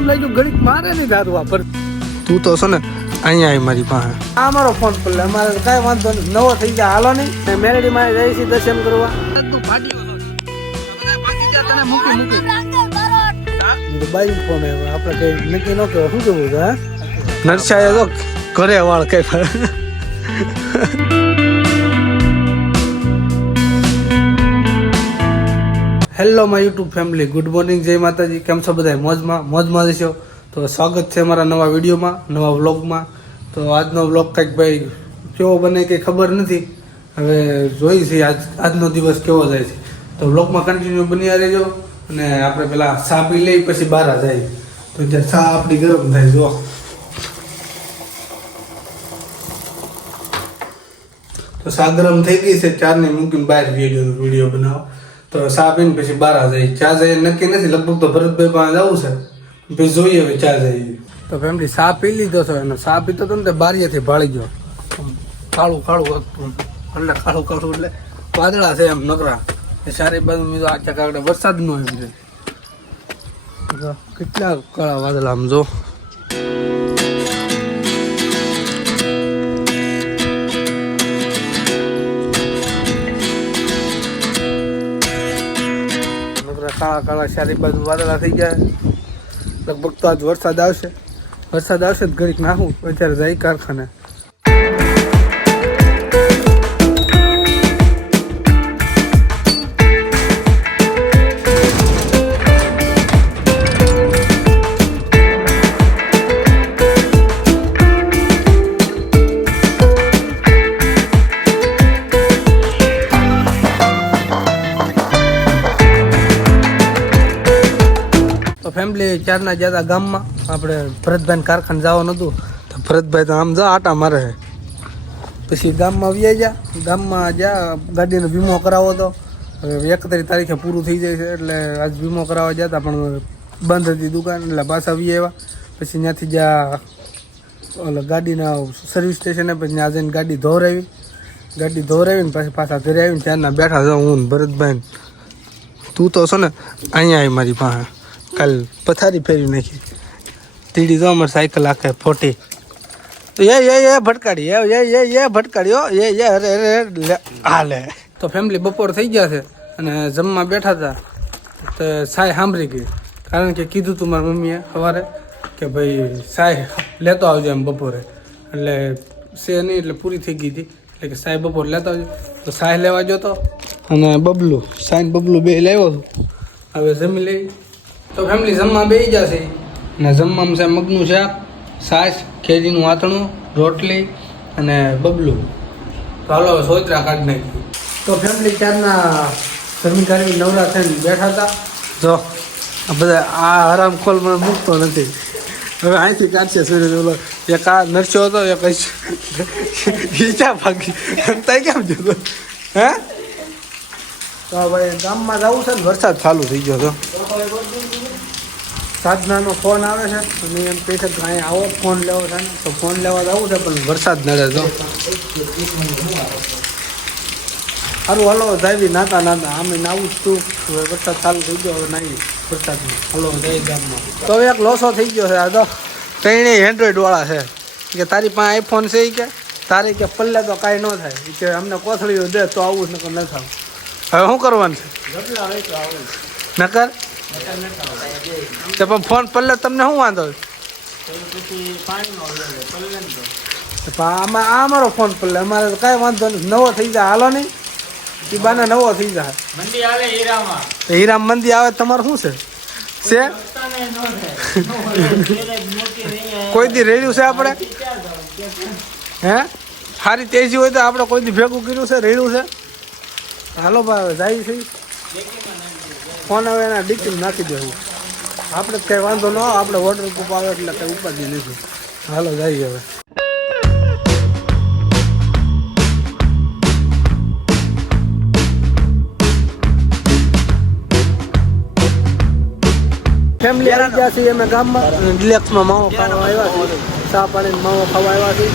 એમ લાગ્યું ઘડીક મારે નહીં દારૂ આ પર તું તો છે ને અહીંયા આવી મારી પાસે. આ મારો ફોન પર લે, અમારે કાંઈ વાંધો નહીં, નવો થઈ જાય હાલો નહીં. મેલેડીમાં જઈ છીએ દર્શન કરવા. બાઈ ફોન આવ્યો, આપણે કઈ નક્કી ન કહેવાય. શું કેવું છે? હા, નરસાએ તો ઘરે વાળ કઈ hello my YouTube family, good morning, જય માતાજી. કેમ છો બધા? મોજમાં જશો. તો સ્વાગત છે અમારા નવા વિડીયોમાં, નવા વ્લોગમાં. તો આજનો વ્લોગ કંઈક ભાઈ કેવો બને કંઈ ખબર નથી. હવે જોઈ છે આજનો દિવસ કેવો જાય છે. તો વ્લોગમાં કન્ટિન્યુ બન્યા રહેજો. અને આપણે પેલા ચા પી લઈ પછી બહાર જાય. તો ત્યાં ચા આપણી ગરમ થાય. જો તો ચા ગરમ થઈ ગઈ છે, ચારને મૂકીને બહાર વિડીયો બનાવો. તો ચા પીને પછી બહાર જાય. ચા જાય નક્કી નથી, લગભગ તો ભરતભાઈ પાસે જવું છે. પછી જોઈએ હવે ચા જાય. તો ફેમિલી ચા પી લીધો છે, અને ચા પીતો હતો ને તે બારીએથી ભાળી ગયો. કાળું હતું એટલે કાળું એટલે વાદળા છે એમ નકરા. સારી બાજુ મીધો આખા કાગડે વરસાદ નો એમ છે. કેટલા કાળા વાદળા આમ જો. કાળા સારી બાજુ વાદળા થઈ ગયા. લગભગ તો આજ વરસાદ આવશે તો ઘડીક નાખું, અત્યારે જાય કારખાને. ફેમિલી ચારના જ્યાં ગામમાં આપણે ભરતભાઈ કારખાને જવાનું હતું. તો ભરતભાઈ તો આમ જા આટા મારે. પછી ગામમાં વ્યાઈ જા, ગામમાં જ્યાં ગાડીનો વીમો કરાવો હતો. હવે 31 તારીખે પૂરું થઈ જાય છે, એટલે આજ વીમો કરાવવા જતા પણ બંધ હતી દુકાન, એટલે પાછા વી આવ્યા. પછી ત્યાંથી જ્યાં ઓલા ગાડીના સર્વિસ સ્ટેશને પછી ત્યાં જઈને ગાડી ધોરાવીને પછી પાછા ઘરે આવીને ત્યારના બેઠા જાઉં હું ભરતભાઈ. તું તો છો ને અહીંયા આવી મારી પાસે. કાલ પથારી ફેરવી નાખી. તીડી તો અમારે સાયકલ આખે ફોટી. તો એ ભટકાડી ભટકાડ્યો અરે હાલે. તો ફેમિલી બપોર થઈ ગયા છે અને જમવા બેઠા હતા. તો સાય સાંભળી ગઈ, કારણ કે કીધું તું મારી મમ્મીએ સવારે કે ભાઈ સાય લેતો આવજો એમ બપોરે. એટલે છે નહીં, એટલે પૂરી થઈ ગઈ હતી. એટલે કે સાય બપોર લેતો આવજો. તો સાય લેવા જતો અને સાય બબલું બે લાવ્યો હતો. હવે જમી લઈ. તો ફેમિલી જમવા બેસી જશે. ને જમવામાં છે મગનું શાક, છાશ, ખેરીનું આથણું, રોટલી અને બબલું. તો હાલો સોચરા કાઢી નાખી. તો ફેમિલી ચારના જમી કાઢી નવરા થઈને બેઠા હતા. જો આ બધા આ હરામ ખોલ મને મૂકતો નથી. હવે અહીંથી કાઢશે સૂર્ય. બોલો એક આ નરસો હતો, એક ઈચા ભાગી તઈ કેમ જતો હે. તો ભાઈ ગામમાં જવું છે ને, વરસાદ ચાલુ થઈ ગયો હતો. સાધનાનો ફોન આવે છે અને એમ કહે છે કે અહીંયા આવો ફોન લેવો છે ને. તો ફોન લેવા જવું છે પણ વરસાદ નડે તો સારું હાલો જાય નાતા આમે નાવું જ તું. હવે વરસાદ ચાલુ થઈ ગયો, હવે નાવી વરસાદમાં હાલો જાય ગામમાં. તો એક લોસો થઈ ગયો છે. આ તો ત્રણેય એન્ડ્રોઈડવાળા છે કે તારી પાસે આઈફોન છે કે તારે કે પલ્લે તો કાંઈ ન થાય કે અમને કોથળીઓ દે તો આવું જ નકર ન થાવ. હવે શું કરવાનું છે નકર? પણ ફોન પલ્લે તમને શું વાંધો? આમાં આ અમારો ફોન પલ્લે, અમારે તો કાંઈ વાંધો નહીં, નવો થઈ જાય હાલો નહીં. એ બાને નવો થઈ જાય. હીરામ મંદી આવે તમારે શું છે? કોઈ દી રેડ્યું છે આપણે? હે સારી તેજી હોય તો આપણે કોઈ દી ભેગું કર્યું છે, રેડ્યું છે? હાલો ભાઈ જાય છે ફોન. હવે એના ડીપી નાખી દેવું. આપણે કંઈ વાંધો ન આવે, આપણે વોટરપ્રૂફ આવે એટલે કંઈ ઉપાધિ નથી. હાલો જઈએ હવે. ફેમિલી આવી ગયા છીએ અમે ગામમાં. રિલેક્સમાં માવો ખાવા આવ્યા છીએ, ચા પાણીને માવો ખાવા આવ્યા છીએ.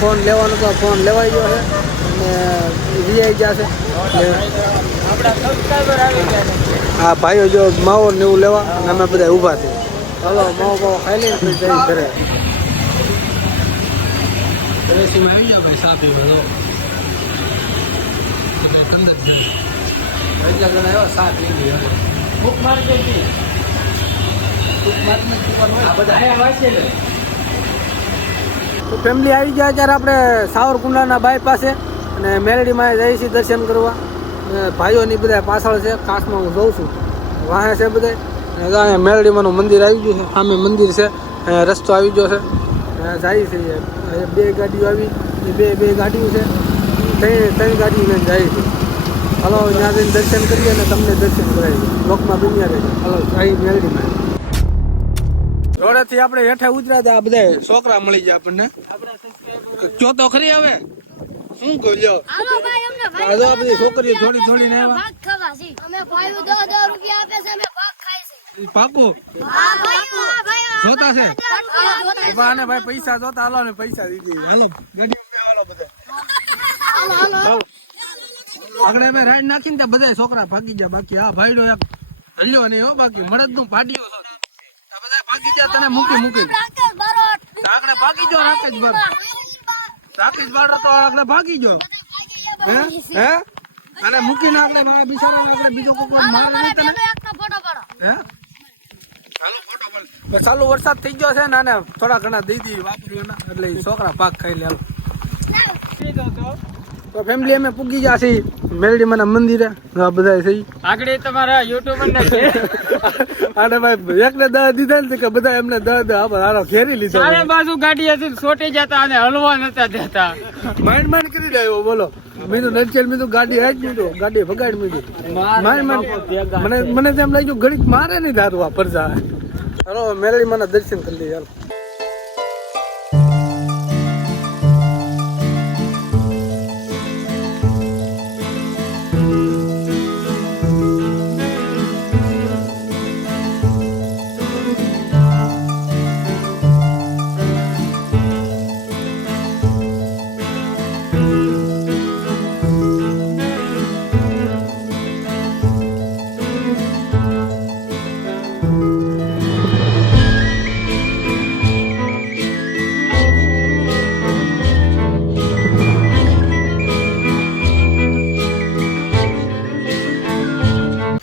ફોન લેવાનો તો ફોન લેવાઈ ગયો છે અને વીઆઈ ગયા છે. આ ભાઈઓ જો માવો ને એવું લેવા અને અમે બધા ઊભા છીએ. હલો માવો બાવો ખાઈ લઈને પછી જઈ ઘરે રેસીમાં આવી જાવ ભાઈ સાપી બધો એટલા જણા આવ્યા સાત ભૂખ મારી ગઈ તો ફેમિલી આવી ગયા ત્યારે આપણે સાવરકુંડલાના બાયપાસે અને મેલડીમાં જઈએ છીએ દર્શન કરવા અને ભાઈઓની બધા પાછળ છે કાશમાં હું જોઉં છું વાહે છે બધા અને અહીંયા મેલડીમાંનું મંદિર આવી ગયું છે સામે મંદિર છે અહીંયા રસ્તો આવી ગયો છે જાય છે બે ગાડીઓ આવી બે ગાડીઓ છે ત્રણ ગાડીઓ લઈને જાય છે હલો ત્યાં જઈને દર્શન કરીએ અને તમને દર્શન કરાવીએ લોકમાં બન્યા રહેજો હલો અહીં મેલડીમાં રોડેથી આપણે હેઠે ઉતર્યા આ બધા છોકરા મળી જાય આપણને ચો તો ખરી હવે શું કહ્યું લ્યો આ બધી છોકરીઓ થોડી ને ભાગ ખાવા છે અમે ભાઈઓ 10 રૂપિયા આપે છે અમે ભાગ ખાય છે પાકું હા ભાઈઓ જોતા છે આને ભાઈ પૈસા જોતા હાલો ને પૈસા દીધી ગડી હાલો બધા આગળ અમે રાઈડ નાખીને ત્યાં બધા છોકરા ભાગી ગયા બાકી આ ભાઈડો એક હલ્યો નહીં હો બાકી મળદ નું પાટિયો છો આ બધા ભાગી ગયા તને મૂકી આગળ ભાગી જો રાકેશ બાર તો આગળ ભાગી જો હે અને મૂકીને આગળ બિચારા આગળ બીજો કોક મારે નહીં તને હે ચાલો ફોટો પાડ ચાલુ વરસાદ થઈ ગયો છે ને આને થોડા ઘણા દઈ વાપરવાના એટલે છોકરા પાક ખાઈ લે તો ફેમિલી અમે પૂગી ગયા છીએ મેલડીમાં મંદિરે આ બધા છે આગળ તમારા યુટ્યુબર ને આને ભાઈ એકને 10 દીધા ને કે બધા એમને 10 હાલો ઘેરી લીધો ચારે બાજુ ગાડી હતી છોટી જતા અને હલવા નતા દેતા માંડ કરી લાવ્યો બોલો મીધું નચેલ મીધું ગાડી હાજ મીધું ગાડી ભગાડી મીધું મને તેમ લાગ્યું ઘડીક મારે નહીં ધારું આ પરજા હાલો મેલડીમાં દર્શન કરી લઈએ હાલો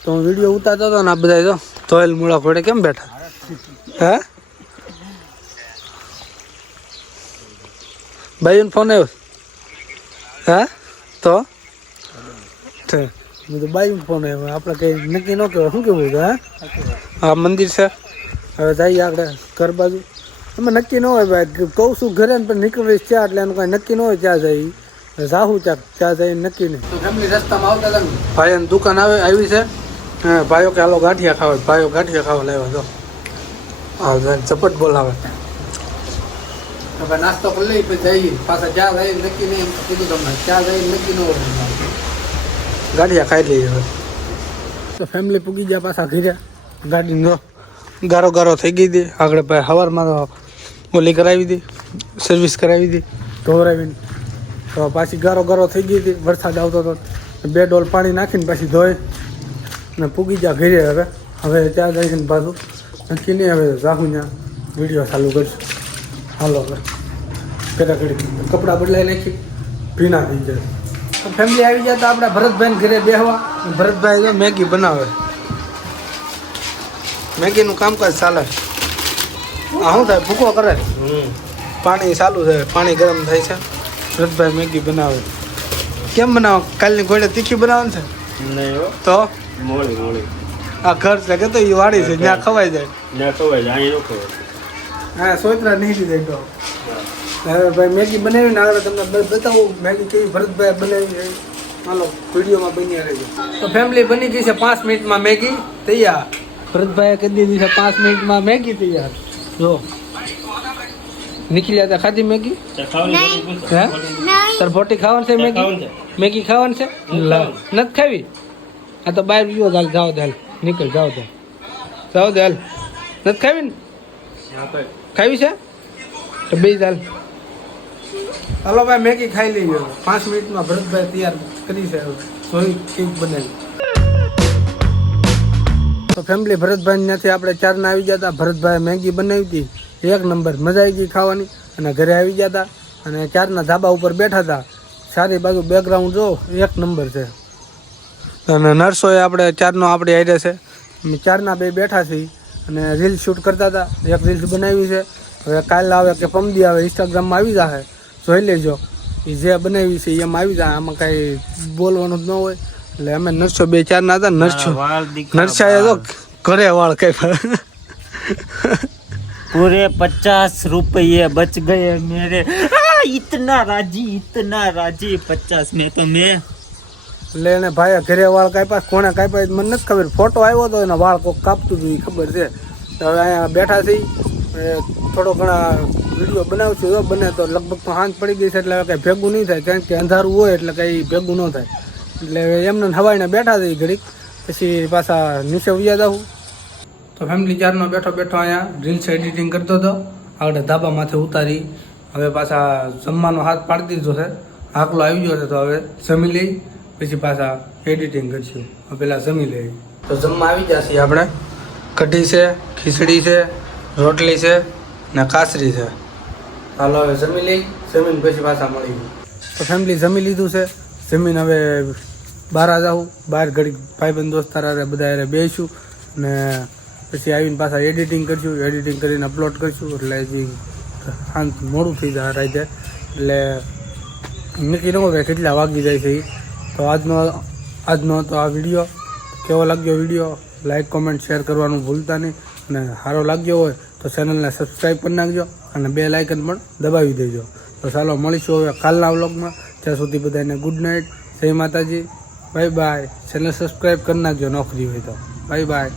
તો હું વિડીયો ઉતારતો હતો ને આ બધા તો તોયલ મૂળા ફોડે કેમ બેઠા હે ભાઈ ફોન આવ્યો હે તો બાઈ ફોન આવ્યો આપણે કઈ નક્કી ન કહેવાય શું કેવું હે હા મંદિર છે હવે જઈએ આપણે ઘર બાજુ એમાં નક્કી ન હોય ભાઈ કહું છું ઘરે ને પણ નીકળીશ ત્યાં એટલે એનું કાંઈ નક્કી ન હોય ત્યાં જઈ જાહું ત્યાં જઈ નક્કી નહીં તો ફેમિલી રસ્તામાં આવતા હતા ને ભાઈ દુકાન આવી છે હા ભાઈઓ કે હાલો ગાંઠિયા ખાવા ભાઈઓ ગાંઠિયા ખાવા લાવ્યા તો હા ઝપટ બોલાવે હવે નાસ્તો કરી લઈ પછી જઈએ પાછા જ્યાં જઈએ નક્કી નહીં કીધું તમને ત્યાં જઈએ નક્કી ન હોય ગાંઠિયા ખાઈ લઈએ હવે તો ફેમિલી પૂગી ગયા પાછા ઘીરે ગાડી નો ગારો થઈ ગઈ હતી આગળ ભાઈ સવારમાં ઓલી કરાવી હતી સર્વિસ કરાવી હતી ધોવરાવીને તો પાછી ગારો થઈ ગઈ હતી વરસાદ આવતો હતો 2 ડોલ પાણી નાખીને પાછી ધોઈ ને પૂગી જા ઘરે હવે ત્યાં જઈને પાછું નક્કી નહીં હવે રાહુ ત્યાં વિડીયો ચાલુ કરશું હાલો હવે પેલા ઘડી કપડાં બદલાઈ નાખી ભીના થઈ જાય ફેમિલી આવી જાય તો આપણે ભરતભાઈને ઘરે બેહવા ભરતભાઈ તો મેગી બનાવે મેગીનું કામકાજ ચાલે આ શું થાય ભૂકો કરે પાણી ચાલુ છે પાણી ગરમ થાય છે ભરતભાઈ મેગી બનાવે કેમ બનાવો કાલની ઘોડે તીખી બનાવવાનું છે નહીં હો તો મોળી આ ઘર છે કે તો એ વાડી છે ત્યાં ખવાઈ જાય ત્યાં ખવાય જાય અહીં ન ખવાય હા સોતરા નહીં દીધા તો હવે ભાઈ મેગી બનાવીને આગળ તમને બતાવું મેગી કેવી ભરતભાઈ બનાવી હાલો વિડીયોમાં બન્યા રહેજો તો ફેમિલી બની ગઈ છે 5 મિનિટમાં મેગી તૈયાર ભરતભાઈએ કરી દીધી છે 5 મિનિટમાં મેગી તૈયાર જો નીકળ્યા હતા ખાધી મેગી હે તાર ફોટી ખાવાનું છે મેગી ખાવાનું છે નથી ખાવી આ તો બહાર ગયો હાલ જાઓ દે હાલ નીકળ જાઓ દે હાલ નથી ખાવી ને ખાવી છે તો બે હાલ હાલો ભાઈ મેગી ખાઈ લઈએ 5 મિનિટમાં ભરતભાઈ તૈયાર કરી છે સોઈ કેક બનાવી તો ફેમિલી ભરતભાઈ ત્યાંથી આપણે ચારના આવી ગયા હતા. ભરતભાઈ મેગી બનાવી હતી, એક નંબર, મજા આવી ગઈ ખાવાની. અને ઘરે આવી ગયા હતા અને ચારના ધાબા ઉપર બેઠા હતા. સારી બાજુ બેકગ્રાઉન્ડ જો એક નંબર છે. અને નર્સોએ આપણે ચારનો આપણી હારે છે. અમે ચારના બે બેઠા છીએ અને રીલ શૂટ કરતા હતા. એક રીલ્સ બનાવી છે, હવે કાલ આવે કે પમદી આવે ઇન્સ્ટાગ્રામમાં આવી જશે, જોઈ લેજો. એ જે બનાવી છે એમ આવી જાય, આમાં કાંઈ બોલવાનું જ ન હોય. એટલે અમે નર્સો બે ચારના હતા. નર્સાએ તો ઘરે વાળ કાપ્યા. पूरे 50 रुपये बच गए मेरे. इतना राजी 50 में तो मैं. એટલે એને ભાઈએ ઘરે વાળ કાપ્યા. કોણે કાપ્યા મને નથી ખબર. ફોટો આવ્યો હતો એના વાળ કોક કાપતું હતું એ ખબર છે. તો હવે અહીંયા બેઠા થઈ થોડો ઘણા વિડીયો બનાવશું. જો બને તો લગભગ તો સાંજ પડી ગઈ છે એટલે હવે કંઈ ભેગું નહીં થાય, કારણ કે અંધારું હોય એટલે કંઈ ભેગું ન થાય. એટલે એમને હવાઈને બેઠા થઈ ઘડીક, પછી પાછા નીચે ઉયા જાઉં. તો ફેમિલી ચારનો બેઠો અહીંયા રીલ્સ એડિટિંગ કરતો હતો. આગળ ધાબામાંથી ઉતારી હવે પાછા જમવાનો હાથ પાડી દીધો છે. હાકલો આવી ગયો છે તો હવે જમી લઈ, પછી પાછા એડિટિંગ કરશું. પહેલાં જમી લઈ. તો જમવા આવી જશે આપણે. કઢી છે, ખીચડી છે, રોટલી છે ને કાસરી છે. હાલો હવે જમી લઈ, જમીન પછી પાછા મળી ગયું. તો ફેમિલી જમી લીધું છે. જમીન હવે બહાર જાઉં. બહાર ઘડી ભાઈબંધ દોસ્તાર બધા હારે બેસીશું ને પછી આવીને પાછા એડિટિંગ કરશું. એડિટિંગ કરીને અપલોડ કરશું. એટલે હજી શાંત મોડું થઈ જાય રાતે. એટલે નક્કી ન હોય કેટલા વાગી જાય છે એ. તો આજનો તો આ વિડીયો કેવો લાગ્યો વિડીયો લાઈક કોમેન્ટ શેર કરવાનું ભૂલતા નહીં. અને સારો લાગ્યો હોય તો ચેનલને સબસ્ક્રાઈબ કરી નાખજો અને બેલ આઇકન પણ દબાવી દેજો. તો ચાલો મળીશું હવે કાલના વ્લોગમાં. ત્યાં સુધી બધાને ગુડ નાઇટ, જય માતાજી, બાય બાય. ચેનલ સબસ્ક્રાઈબ કરી નાખજો નોકરી હોય તો. Bye bye.